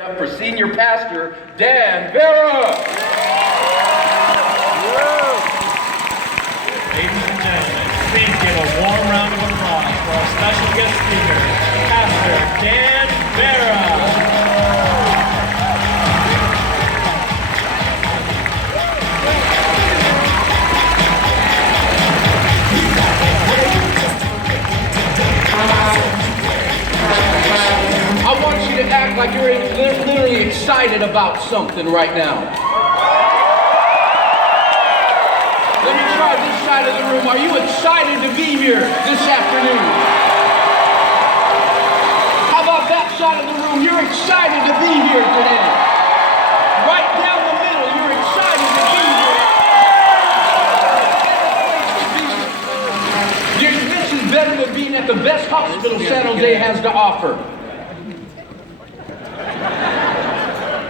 For Senior Pastor Dan Vera. Ladies and gentlemen, please give a warm round of applause for our special guest speaker, Pastor Dan Vera. I want you to act like you're literally excited about something right now. Let me try this side of the room. Are you excited to be here this afternoon? How about that side of the room? You're excited to be here today. Right down the middle, you're excited to be here. This is better than being at the best hospital San Jose has to offer.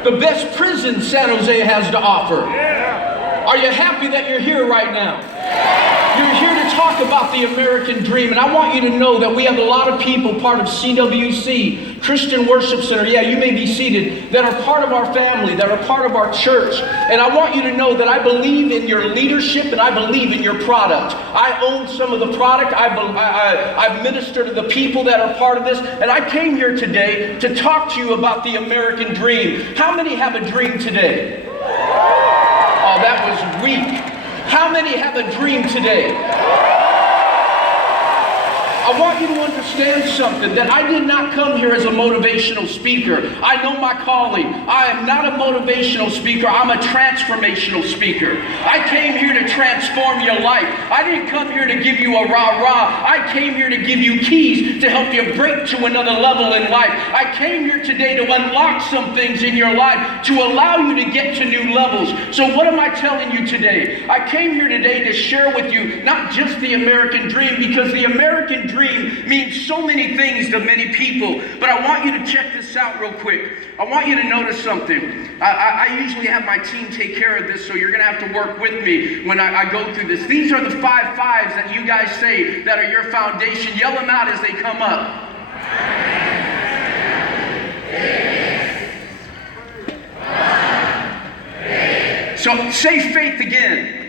The best prison San Jose has to offer. Are you happy that you're here right now? You're here to talk about the American dream, and I want you to know that we have a lot of people, part of CWC, Christian Worship Center, yeah, you may be seated, that are part of our family, that are part of our church. And I want you to know that I believe in your leadership and I believe in your product. I own some of the product. I minister to the people that are part of this. And I came here today to talk to you about the American dream. How many have a dream today? Oh, that was weak. How many have a dream today? I want you to understand something, that I did not come here as a motivational speaker. I know my calling. I am not a motivational speaker. I'm a transformational speaker. I came here to transform your life. I didn't come here to give you a rah-rah. I came here to give you keys to help you break to another level in life. I came here today to unlock some things in your life, to allow you to get to new levels. So what am I telling you today? I came here today to share with you not just the American dream, because the American dream means so many things to many people. But I want you to check this out real quick. I want you to notice something. I usually have my team take care of this, so you're going to have to work with me when I go through this. These are the 5 5s that you guys say that are your foundation. Yell them out as they come up. So say faith again.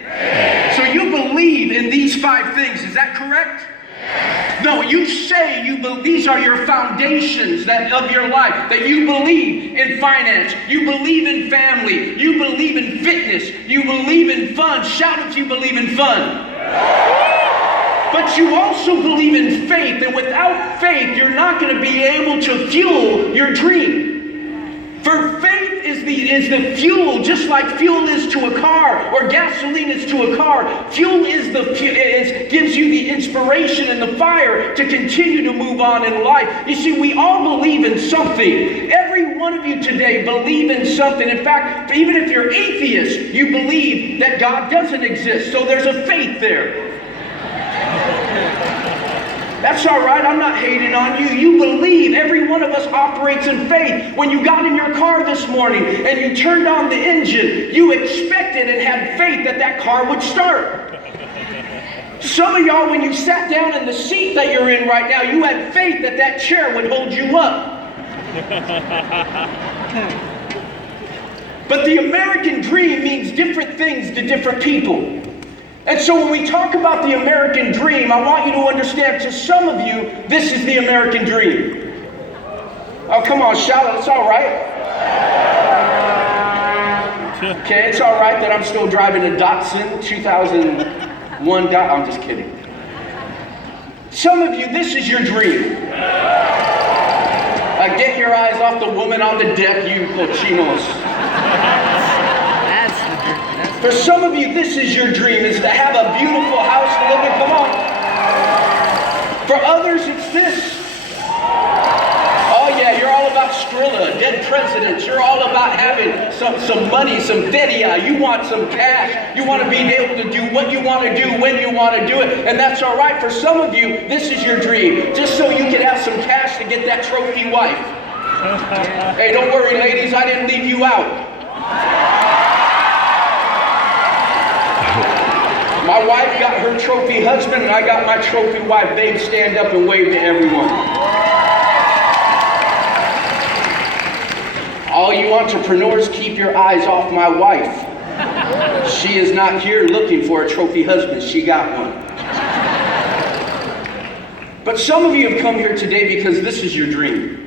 So you believe in these 5 things. Is that correct? No, you say these are your foundations of your life, that you believe in finance, you believe in family, you believe in fitness, you believe in fun. Shout if you believe in fun. But you also believe in faith, and without faith, you're not going to be able to fuel your dream. For faith is the fuel, just like fuel is to a car, or gasoline is to a car. Fuel gives you the inspiration and the fire to continue to move on in life. You see, we all believe in something. Every one of you today believe in something. In fact, even if you're atheist, you believe that God doesn't exist. So there's a faith there. That's all right. I'm not hating on you. You believe. Every one of us operates in faith. When you got in your car this morning and you turned on the engine, you expected and had faith that that car would start. Some of y'all, when you sat down in the seat that you're in right now, you had faith that that chair would hold you up. But the American dream means different things to different people. And so when we talk about the American dream, I want you to understand, to some of you, this is the American dream. Oh, come on, shout it. It's all right. Okay, it's all right that I'm still driving a Datsun 2001. I'm just kidding. Some of you, this is your dream. Get your eyes off the woman on the deck, you cochinos. For some of you, this is your dream, is to have a beautiful house to live in. Come on. For others, it's this. Oh yeah, you're all about Skrilla, dead presidents. You're all about having some money, some dedia. You want some cash. You want to be able to do what you want to do when you want to do it. And that's all right. For some of you, this is your dream. Just so you can have some cash to get that trophy wife. Hey, don't worry, ladies. I didn't leave you out. My wife got her trophy husband, and I got my trophy wife. Babe, stand up and wave to everyone. All you entrepreneurs, keep your eyes off my wife. She is not here looking for a trophy husband. She got one. But some of you have come here today because this is your dream.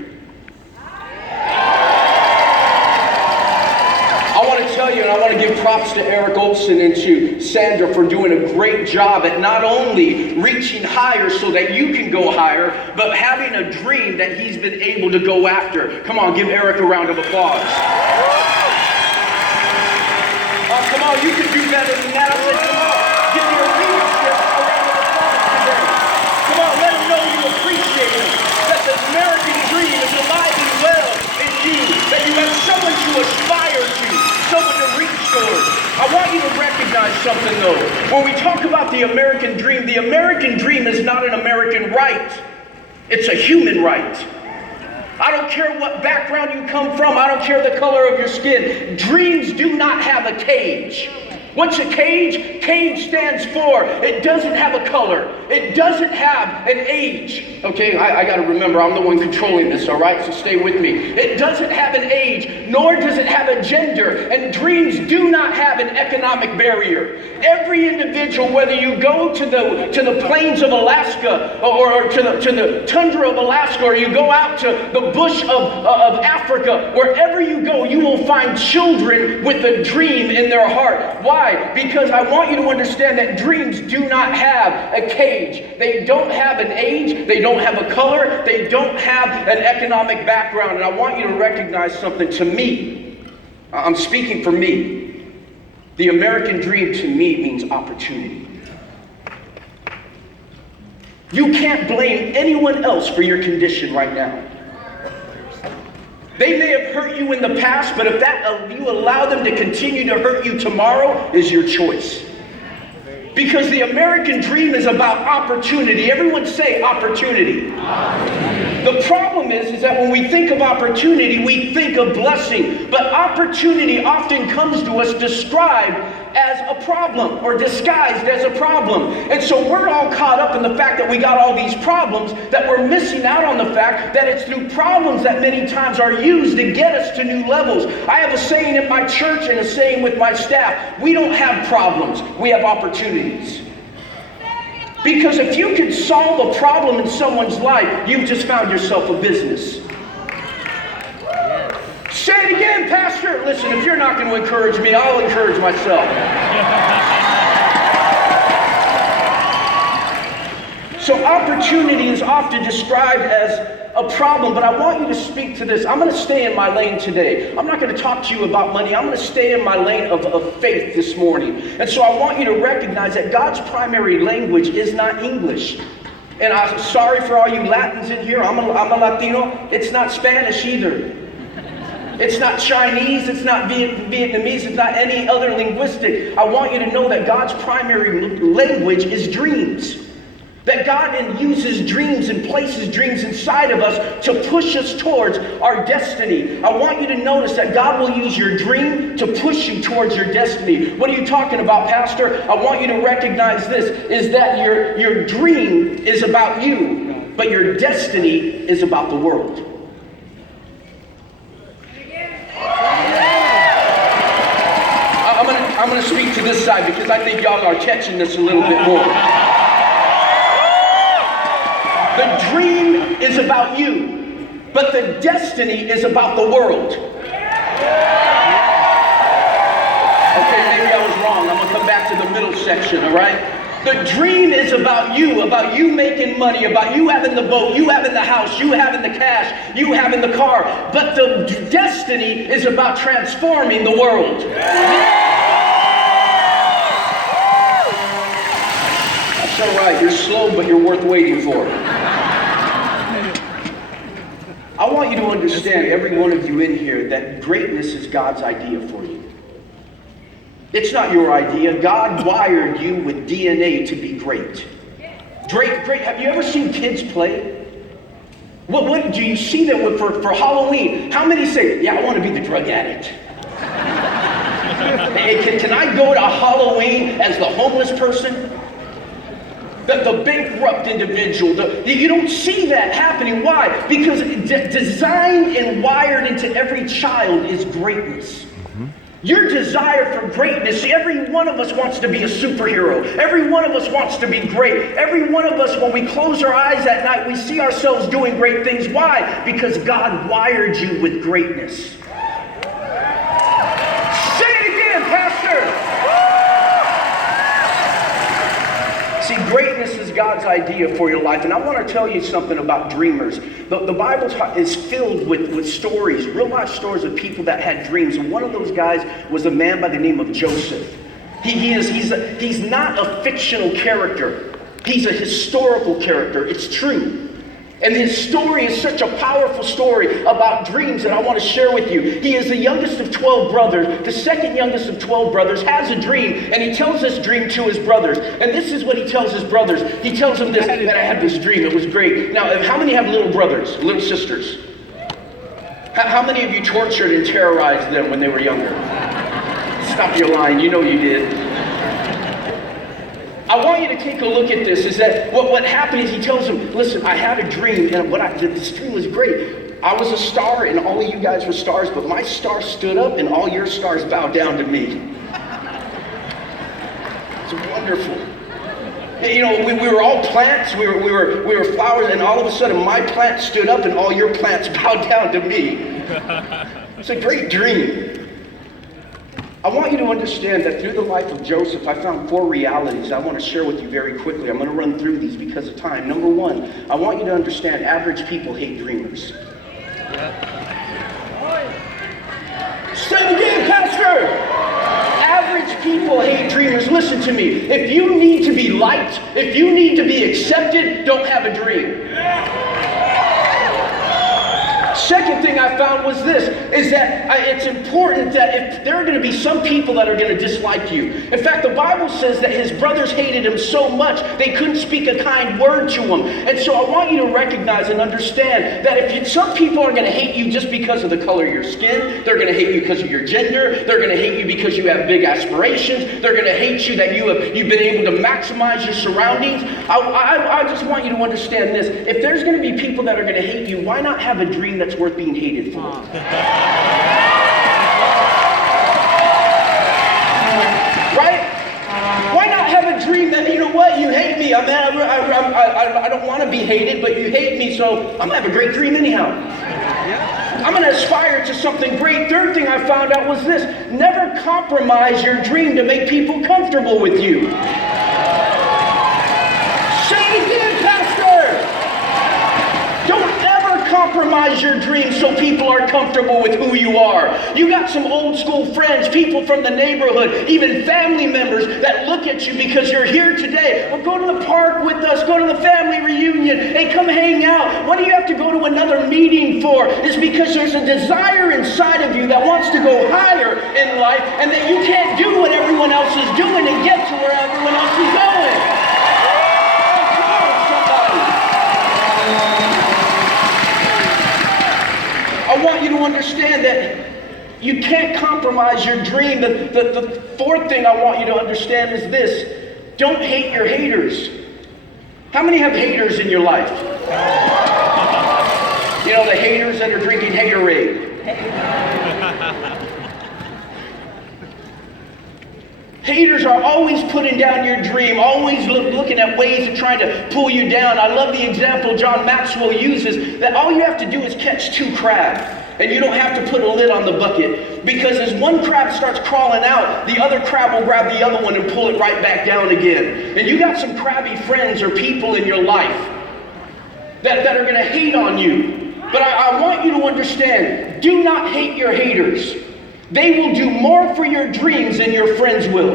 I want to tell you, and I want to give props to Eric Olson and to Sandra for doing a great job at not only reaching higher so that you can go higher, but having a dream that he's been able to go after. Come on, give Eric a round of applause. Come on, you can do better than that. I said, come on, give your leadership a round of applause today. Come on, let them know you appreciate it. That the American dream is alive and well in you. That you have someone to aspire to, someone to reach towards. I want you to recognize something though. When we talk about the American dream is not an American right. It's a human right. I don't care what background you come from. I don't care the color of your skin. Dreams do not have a cage. What's a cage? Cage stands for, it doesn't have a color. It doesn't have an age. Okay, I got to remember, I'm the one controlling this, all right? So stay with me. It doesn't have an age, nor does it have a gender. And dreams do not have an economic barrier. Every individual, whether you go to the plains of Alaska or to the tundra of Alaska, or you go out to the bush of Africa, wherever you go, you will find children with a dream in their heart. Why? Because I want you to understand that dreams do not have a cage. They don't have an age. They don't have a color. They don't have an economic background. And I want you to recognize something. To me, I'm speaking for me. The American dream to me means opportunity. You can't blame anyone else for your condition right now. They may have hurt you in the past, but if you allow them to continue to hurt you tomorrow, is your choice. Because the American dream is about opportunity. Everyone say opportunity. The problem is that when we think of opportunity, we think of blessing. But opportunity often comes to us described as a problem or disguised as a problem. And so we're all caught up in the fact that we got all these problems, that we're missing out on the fact that it's through problems that many times are used to get us to new levels. I have a saying in my church and a saying with my staff: we don't have problems, we have opportunities. Because if you could solve a problem in someone's life, you've just found yourself a business. Say it again, Pastor. Listen, if you're not going to encourage me, I'll encourage myself. So opportunity is often described as a problem, but I want you to speak to this. I'm going to stay in my lane today. I'm not going to talk to you about money. I'm going to stay in my lane of faith this morning. And so I want you to recognize that God's primary language is not English. And I'm sorry for all you Latins in here. I'm a Latino. It's not Spanish either. It's not Chinese, it's not Vietnamese, it's not any other linguistic. I want you to know that God's primary language is dreams. That God uses dreams and places dreams inside of us to push us towards our destiny. I want you to notice that God will use your dream to push you towards your destiny. What are you talking about, Pastor? I want you to recognize this, is that your dream is about you, but your destiny is about the world. I'm going to speak to this side because I think y'all are catching this a little bit more. The dream is about you, but the destiny is about the world. Okay, maybe I was wrong. I'm going to come back to the middle section, all right? The dream is about you making money, about you having the boat, you having the house, you having the cash, you having the car. But the destiny is about transforming the world. That's all right. You're slow, but you're worth waiting for. I want you to understand, every one of you in here, that greatness is God's idea for you. It's not your idea. God wired you with DNA to be great. Great. Have you ever seen kids play? What do you see them for Halloween? How many say, yeah, I want to be the drug addict? Hey, can I go to Halloween as the homeless person? the bankrupt individual. You don't see that happening. Why? Because designed and wired into every child is greatness. Your desire for greatness, see, every one of us wants to be a superhero. Every one of us wants to be great. Every one of us, when we close our eyes at night, we see ourselves doing great things. Why? Because God wired you with greatness. Say it again, Pastor. See, greatness is God's idea for your life. And I want to tell you something about dreamers. The Bible is filled with stories, real life stories of people that had dreams. And one of those guys was a man by the name of Joseph. He's not a fictional character. He's a historical character. It's true. And his story is such a powerful story about dreams that I want to share with you. He is the youngest of 12 brothers. The second youngest of 12 brothers has a dream, and he tells this dream to his brothers. And this is what he tells his brothers. He tells them this, that I had this dream. It was great. Now, how many have little brothers, little sisters? How many of you tortured and terrorized them when they were younger? Stop your lying. You know you did. I want you to take a look at this. Is that what happened is he tells them, listen, I had a dream, and this dream was great. I was a star, and all of you guys were stars, but my star stood up, and all your stars bowed down to me. It's wonderful. You know, we were all plants, we were flowers, and all of a sudden my plant stood up, and all your plants bowed down to me. It's a great dream. I want you to understand that through the life of Joseph, I found 4 realities I want to share with you very quickly. I'm going to run through these because of time. Number 1, I want you to understand average people hate dreamers. Say it again, Pastor! Average people hate dreamers. Listen to me. If you need to be liked, if you need to be accepted, don't have a dream. Second thing I found was this, is that it's important that if there are going to be some people that are going to dislike you. In fact, the Bible says that his brothers hated him so much they couldn't speak a kind word to him. And so I want you to recognize and understand that some people are going to hate you just because of the color of your skin. They're going to hate you because of your gender. They're going to hate you because you have big aspirations. They're going to hate you that you've been able to maximize your surroundings. I just want you to understand this. If there's going to be people that are going to hate you, why not have a dream that's worth being hated for? Right? Why not have a dream that, you know what, you hate me. I don't want to be hated, but you hate me, so I'm going to have a great dream anyhow. I'm going to aspire to something great. Third thing I found out was this. Never compromise your dream to make people comfortable with you. Say it again, Pastor. Don't ever compromise your dream so people are comfortable with who you are. You got some old school friends, people from the neighborhood, even family members that look at you because you're here today. Well, go to the park with us, go to the family reunion, and come hang out. What do you have to go to another meeting for? It's because there's a desire inside of you that wants to go higher in life, and that you can't do what everyone else is doing and get to where everyone else is going. I want you to understand that you can't compromise your dream. The fourth thing I want you to understand is this. Don't hate your haters. How many have haters in your life? You know, the haters that are drinking haterade. Haters are always putting down your dream, always looking at ways of trying to pull you down. I love the example John Maxwell uses, that all you have to do is catch 2 crabs, and you don't have to put a lid on the bucket. Because as one crab starts crawling out, the other crab will grab the other one and pull it right back down again. And you got some crabby friends or people in your life that are going to hate on you. But I want you to understand, do not hate your haters. They will do more for your dreams than your friends will.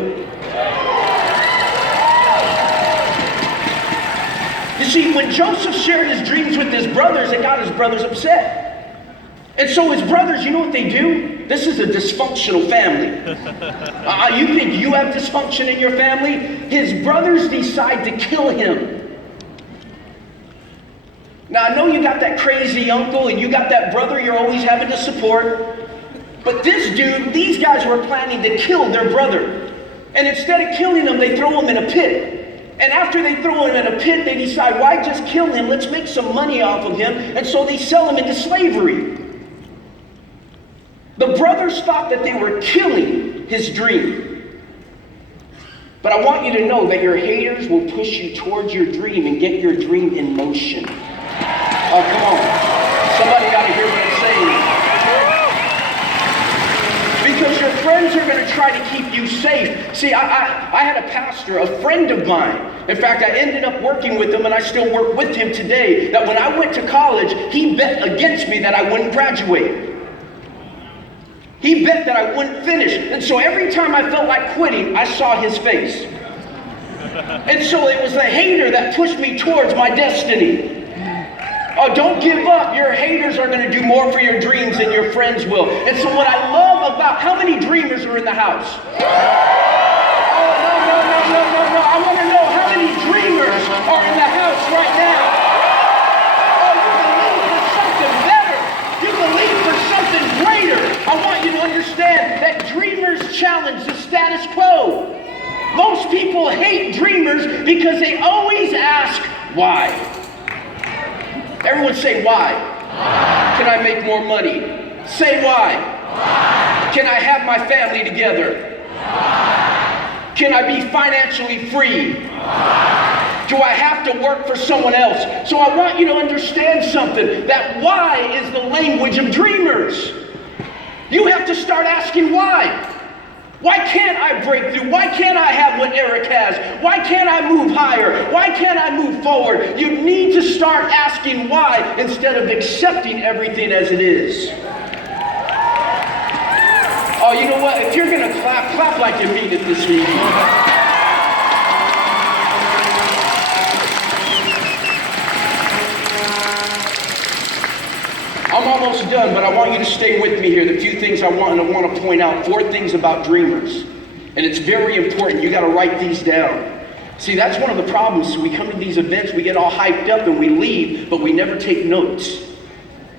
You see, when Joseph shared his dreams with his brothers, it got his brothers upset. And so his brothers, you know what they do? This is a dysfunctional family. You think you have dysfunction in your family? His brothers decide to kill him. Now, I know you got that crazy uncle and you got that brother you're always having to support. But these guys were planning to kill their brother. And instead of killing him, they throw him in a pit. And after they throw him in a pit, they decide, why just kill him? Let's make some money off of him. And so they sell him into slavery. The brothers thought that they were killing his dream. But I want you to know that your haters will push you towards your dream and get your dream in motion. Oh, come on. Somebody got to hear what I'm saying. Because your friends are going to try to keep you safe. See, I had a pastor, a friend of mine. In fact, I ended up working with him, and I still work with him today, that when I went to college, he bet against me that I wouldn't graduate. He bet that I wouldn't finish. And so every time I felt like quitting, I saw his face. And so it was the hater that pushed me towards my destiny. Oh, don't give up. Your haters are going to do more for your dreams than your friends will. And so what I love about, how many dreamers are in the house? Oh, no. I want to know how many dreamers are in the house right now. Oh, you believe for something better. You believe for something greater. I want you to understand that dreamers challenge the status quo. Most people hate dreamers because they always ask, why? Everyone say why. Can I make more money? Say why. Can I have my family together? Can I be financially free? Do I have to work for someone else? So I want you to understand something, that why is the language of dreamers. You have to start asking why. Why can't I break through? Why can't I have what Eric has? Why can't I move higher? Why can't I move forward? You need to start asking why instead of accepting everything as it is. Oh, you know what? If you're going to clap like you mean it this week. I'm almost done, but I want you to stay with me here. The few things I want to point out, 4 things about dreamers. And it's very important. You got to write these down. See, that's one of the problems. We come to these events, we get all hyped up and we leave, but we never take notes.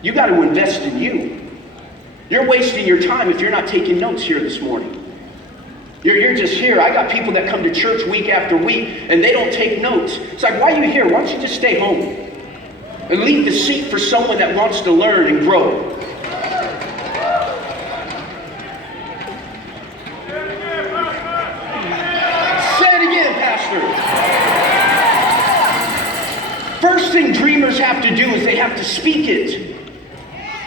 You got to invest in you. You're wasting your time if you're not taking notes here this morning. You're just here. I got people that come to church week after week and they don't take notes. It's like, why are you here? Why don't you just stay home? And leave the seat for someone that wants to learn and grow. Say it again, Pastor. First thing dreamers have to do is they have to speak it.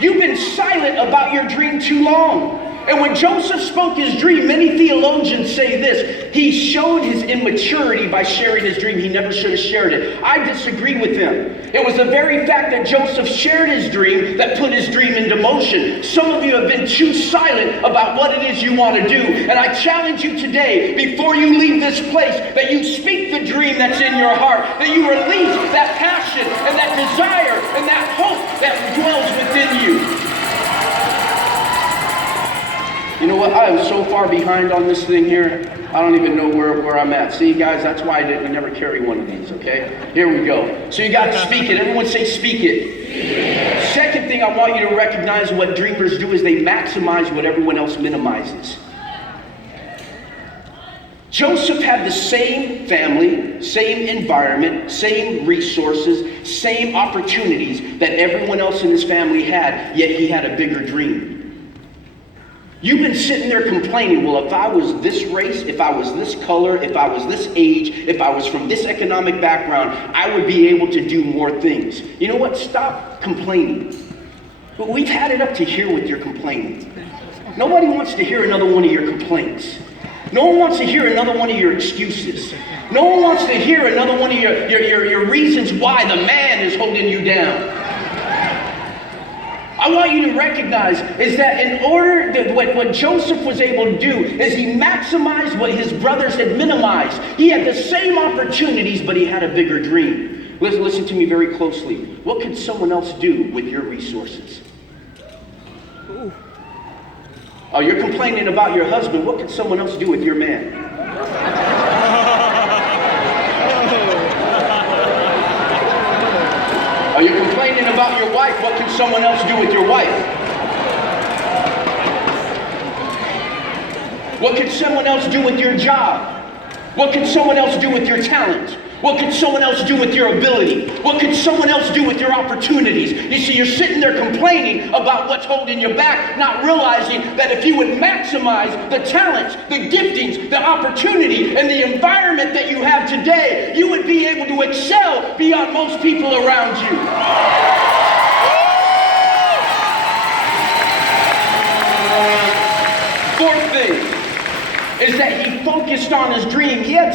You've been silent about your dream too long. And when Joseph spoke his dream, many theologians say this: he showed his immaturity by sharing his dream. He never should have shared it. I disagree with them. It was the very fact that Joseph shared his dream that put his dream into motion. Some of you have been too silent about what it is you want to do. And I challenge you today, before you leave this place, that you speak the dream that's in your heart, that you release that passion and that desire and that hope that dwells within you. You know what? I am so far behind on this thing here, I don't even know where I'm at. See, guys, that's why we never carry one of these, okay? Here we go. So you got to speak it. Everyone say speak it. Second thing I want you to recognize, what dreamers do is they maximize what everyone else minimizes. Joseph had the same family, same environment, same resources, same opportunities that everyone else in his family had, yet he had a bigger dream. You've been sitting there complaining, well, if I was this race, if I was this color, if I was this age, if I was from this economic background, I would be able to do more things. You know what? Stop complaining. But we've had it up to here with your complaining. Nobody wants to hear another one of your complaints. No one wants to hear another one of your excuses. No one wants to hear another one of your reasons why the man is holding you down. I want you to recognize is that in order that what Joseph was able to do is he maximized what his brothers had minimized. He had the same opportunities, but he had a bigger dream. Listen to me very closely. What could someone else do with your resources? Oh, you're complaining about your husband. What could someone else do with your man? Are you complaining about your wife? What can someone else do with your wife? What can someone else do with your job? What can someone else do with your talent? What could someone else do with your ability? What could someone else do with your opportunities? You see, you're sitting there complaining about what's holding you back, not realizing that if you would maximize the talents, the giftings, the opportunity, and the environment that you have today, you would be able to excel beyond most people around you. Fourth thing is that he focused on his dream. He had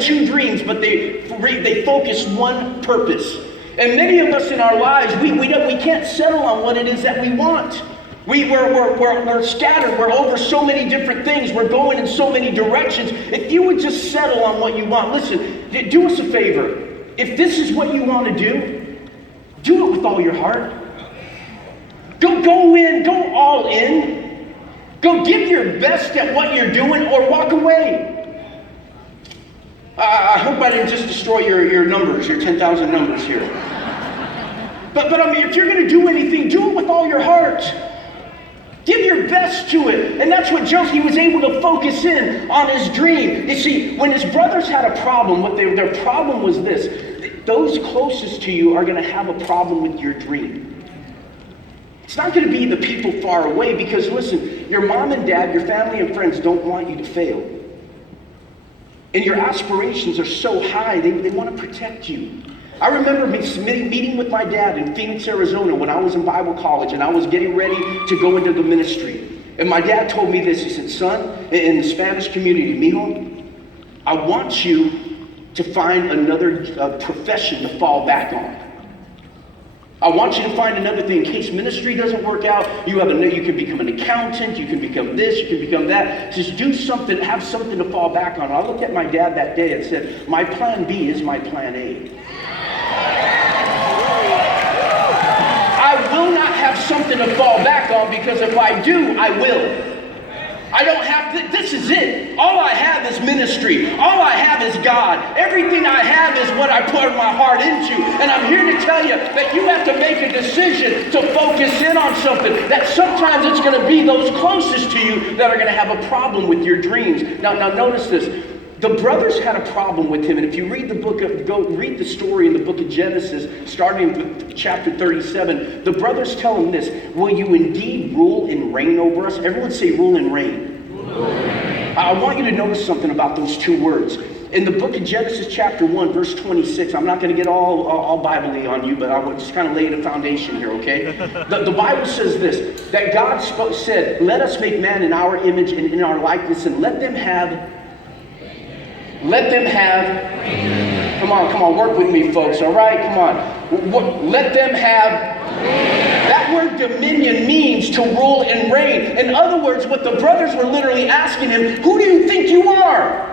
two dreams, but they focused one purpose. And many of us in our lives, we can't settle on what it is that we want. We're scattered. We're over so many different things. We're going in so many directions. If you would just settle on what you want, listen, do us a favor. If this is what you want to do it with all your heart. Go all in. Go give your best at what you're doing or walk away. I hope I didn't just destroy your numbers, your 10,000 numbers here. But I mean, if you're going to do anything, do it with all your heart. Give your best to it. And that's what Joseph, he was able to focus in on his dream. You see, when his brothers had a problem, their problem was this. Those closest to you are going to have a problem with your dream. It's not going to be the people far away because, listen, your mom and dad, your family and friends don't want you to fail. And your aspirations are so high, they want to protect you. I remember meeting with my dad in Phoenix, Arizona when I was in Bible college and I was getting ready to go into the ministry. And my dad told me this. He said, son, in the Spanish community, mijo, I want you to find another profession to fall back on. I want you to find another thing in case ministry doesn't work out. You can become an accountant, you can become this, you can become that. Just do something, have something to fall back on. I looked at my dad that day and said, my plan B is my plan A. I will not have something to fall back on because if I do, I will. I don't have to, this is it. All I have is ministry. All I have is God. Everything I have is what I put my heart into. And I'm here to tell you that you have to make a decision to focus in on something. That sometimes it's going to be those closest to you that are going to have a problem with your dreams. Now notice this. The brothers had a problem with him, and if you read go read the story in the book of Genesis, starting with chapter 37, the brothers tell him this, will you indeed rule and reign over us? Everyone say rule and reign. Rule and reign. I want you to notice something about those two words. In the book of Genesis chapter 1, verse 26, I'm not going to get all Bible-y on you, but I will just kind of lay the foundation here, okay? The Bible says this, that God said, let us make man in our image and in our likeness, and let them have, come on, work with me, folks, all right? Come on. Let them have, that word dominion means to rule and reign. In other words, what the brothers were literally asking him, who do you think you are?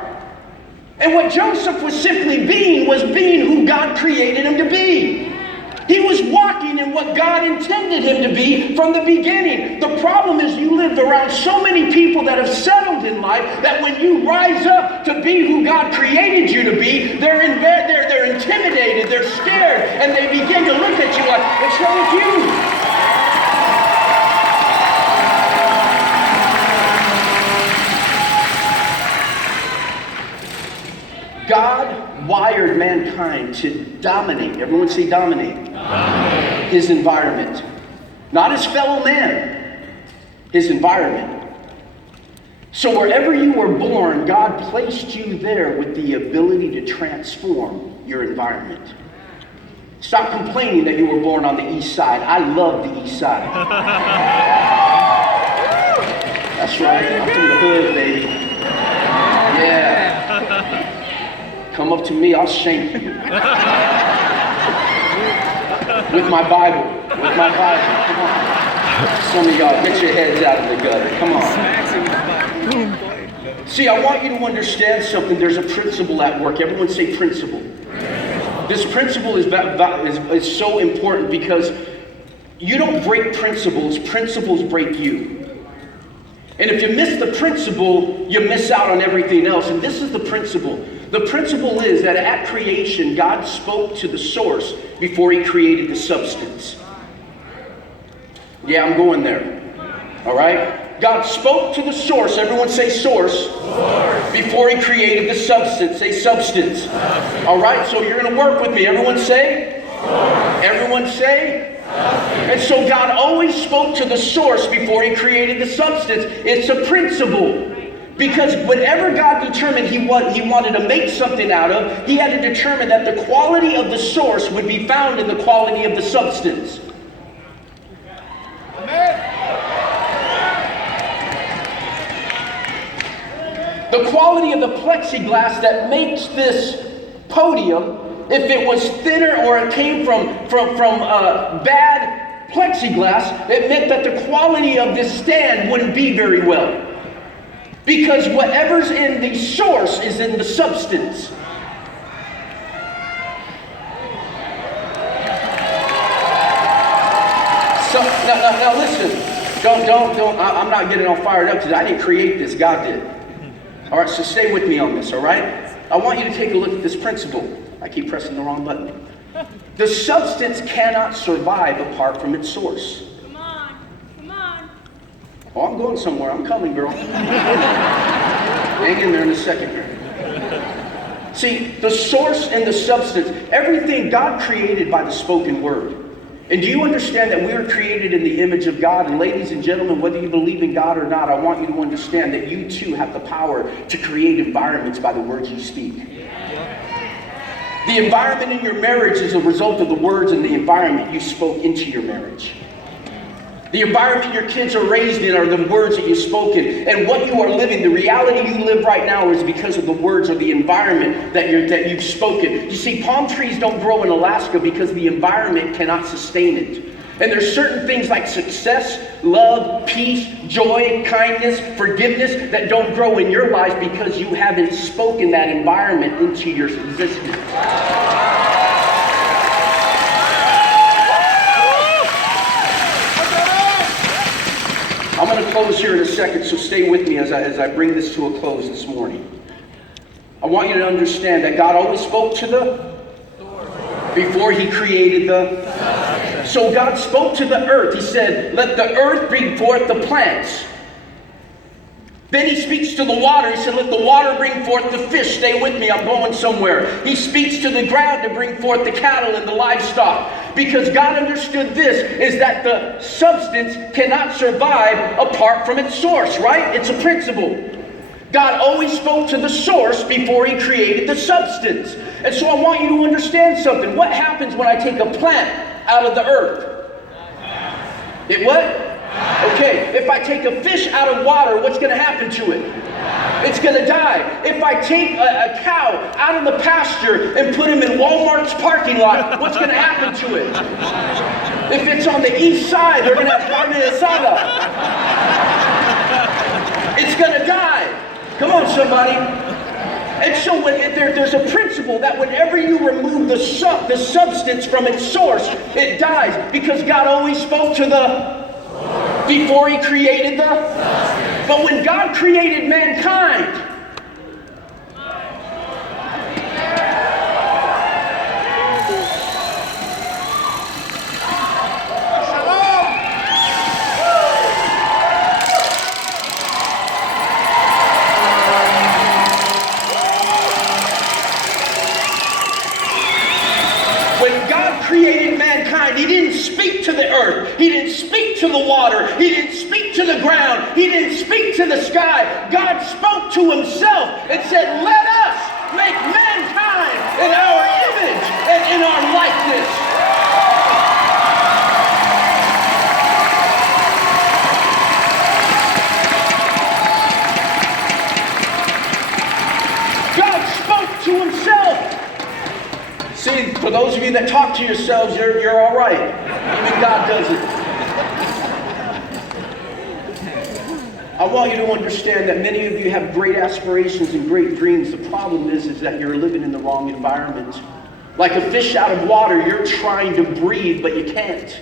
And what Joseph was simply being was being who God created him to be. He was walking in what God intended him to be from the beginning. The problem is you live around so many people that have settled in life that when you rise up to be who God created you to be, they're intimidated, they're scared, and they begin to look at you like, what's wrong with you? God wired mankind to dominate. Everyone say dominate. Dominate. His environment. Not his fellow man. His environment. So wherever you were born, God placed you there with the ability to transform your environment. Stop complaining that you were born on the east side. I love the east side. That's right. I'm from the hood, baby. Yeah. Come up to me, I'll shank you. With my Bible. Come on. Some of y'all, get your heads out of the gutter. Come on. See, I want you to understand something. There's a principle at work. Everyone say principle. This principle is so important because you don't break principles. Principles break you. And if you miss the principle, you miss out on everything else. And this is the principle. The principle is that at creation, God spoke to the source before he created the substance. Yeah, I'm going there. All right? God spoke to the source. Everyone say source. Before he created the substance. Say substance. All right, so you're going to work with me. Everyone say. Everyone say. And so God always spoke to the source before he created the substance. It's a principle. Because whatever God determined he wanted to make something out of, he had to determine that the quality of the source would be found in the quality of the substance. The quality of the plexiglass that makes this podium, if it was thinner or it came from bad plexiglass, it meant that the quality of this stand wouldn't be very well. Because whatever's in the source is in the substance. So now listen. Don't. I'm not getting all fired up because I didn't create this. God did. All right. So stay with me on this. All right. I want you to take a look at this principle. I keep pressing the wrong button. The substance cannot survive apart from its source. Come on. Oh, I'm going somewhere. I'm coming, girl. Hang in there in a second here. See, the source and the substance, everything God created by the spoken word. And do you understand that we are created in the image of God? And ladies and gentlemen, whether you believe in God or not, I want you to understand that you too have the power to create environments by the words you speak. The environment in your marriage is a result of the words and the environment you spoke into your marriage. The environment your kids are raised in are the words that you've spoken. And what you are living, the reality you live right now is because of the words or the environment that you've spoken. You see, palm trees don't grow in Alaska because the environment cannot sustain it. And there's certain things like success, love, peace, joy, kindness, forgiveness that don't grow in your life because you haven't spoken that environment into your existence. I'm going to close here in a second, so stay with me as I bring this to a close this morning. I want you to understand that God always spoke to the before he created the. So God spoke to the earth. He said, let the earth bring forth the plants. Then he speaks to the water. He said, let the water bring forth the fish. Stay with me, I'm going somewhere. He speaks to the ground to bring forth the cattle and the livestock. Because God understood this, is that the substance cannot survive apart from its source, right? It's a principle. God always spoke to the source before he created the substance. And so I want you to understand something. What happens when I take a plant out of the earth? It what? Okay, if I take a fish out of water, what's going to happen to it? It's going to die. If I take a cow out of the pasture and put him in Walmart's parking lot, what's going to happen to it? If it's on the east side, they're going to have carne asada. It's going to die. Come on, somebody. And so there's a principle that whenever you remove the substance from its source, it dies. Because God always spoke to the before he created the. But when God created mankind, he didn't speak to the earth. He didn't speak to the water. He didn't speak to the ground. He didn't speak to the sky. God spoke to himself and said, let us make mankind in our image and in our likeness. God spoke to himself. See, for those of you that talk to yourselves, you're all right. Even God does it. I want you to understand that many of you have great aspirations and great dreams. The problem is that you're living in the wrong environment. Like a fish out of water, you're trying to breathe, but you can't.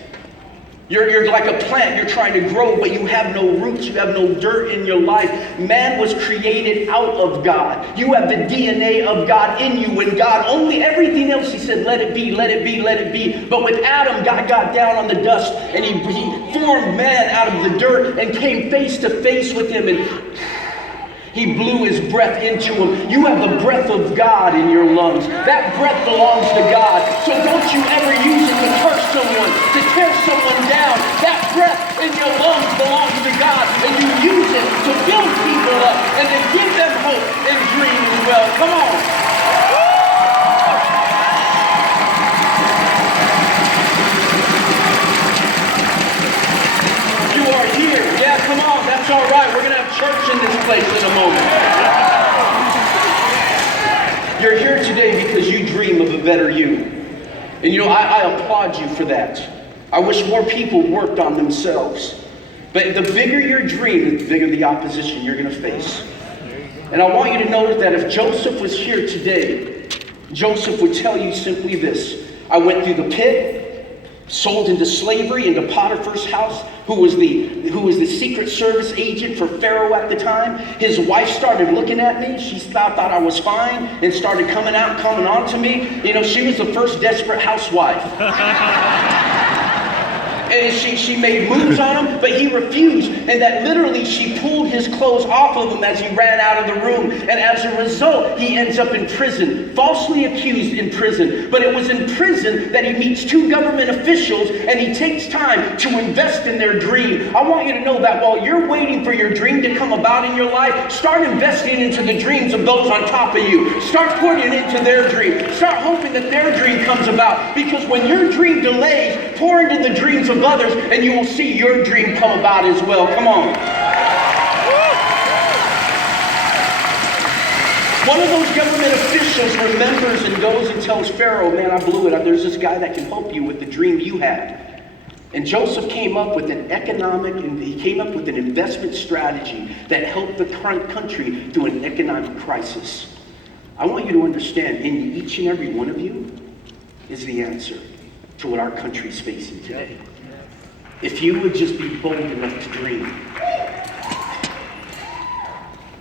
You're like a plant, you're trying to grow, but you have no roots, you have no dirt in your life. Man was created out of God. You have the DNA of God in you. When God, only everything else, he said, let it be, let it be, let it be. But with Adam, God got down on the dust and he formed man out of the dirt and came face to face with him, and he blew his breath into him. You have the breath of God in your lungs. That breath belongs to God. So don't you ever use it to curse someone, to tear someone down. That breath in your lungs belongs to God, and you use it to build people up and to give them hope and dream as well. Come on. You are here. Yeah, come on. That's all right. We're going to have church in this place in a moment. You're here today because you dream of a better you. And you know, I applaud you for that. I wish more people worked on themselves. But the bigger your dream, the bigger the opposition you're going to face. And I want you to notice that if Joseph was here today, Joseph would tell you simply this: I went through the pit, sold into slavery, into Potiphar's house, who was the Secret Service agent for Pharaoh at the time. His wife started looking at me. She thought I was fine and started coming on to me. You know, she was the first desperate housewife. And she made moves on him, but he refused. And that literally she pulled his clothes off of him as he ran out of the room. And as a result, he ends up in prison, falsely accused in prison. But it was in prison that he meets two government officials, and he takes time to invest in their dream. I want you to know that while you're waiting for your dream to come about in your life, start investing into the dreams of those on top of you. Start putting into their dream. Start hoping that their dream comes about. Because when your dream delays, pour into the dreams of others, and you will see your dream come about as well. Come on. One of those government officials remembers and goes and tells Pharaoh, man, I blew it. There's this guy that can help you with the dream you had. And Joseph came up with an investment strategy that helped the current country through an economic crisis. I want you to understand, in each and every one of you is the answer to what our country's facing today. If you would just be bold enough to dream.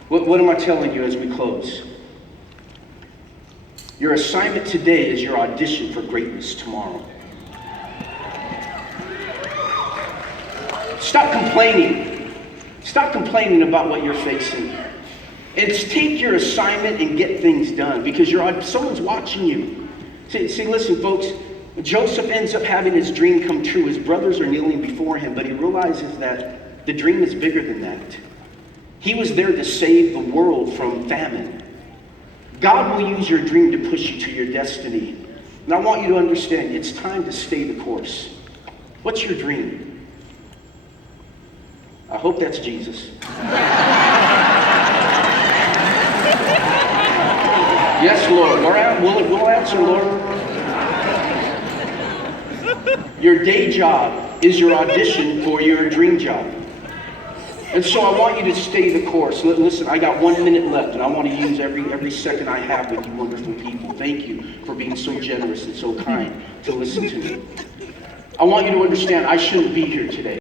What am I telling you as we close? Your assignment today is your audition for greatness tomorrow. Stop complaining. Stop complaining about what you're facing. And take your assignment and get things done, because someone's watching you. See, listen, folks. Joseph ends up having his dream come true. His brothers are kneeling before him, but he realizes that the dream is bigger than that. He was there to save the world from famine. God will use your dream to push you to your destiny. And I want you to understand, it's time to stay the course. What's your dream? I hope that's Jesus. Yes, Lord. All right, we'll answer, Lord. Your day job is your audition for your dream job. And so I want you to stay the course. Listen, I got 1 minute left, and I want to use every second I have with you wonderful people. Thank you for being so generous and so kind to listen to me. I want you to understand, I shouldn't be here today.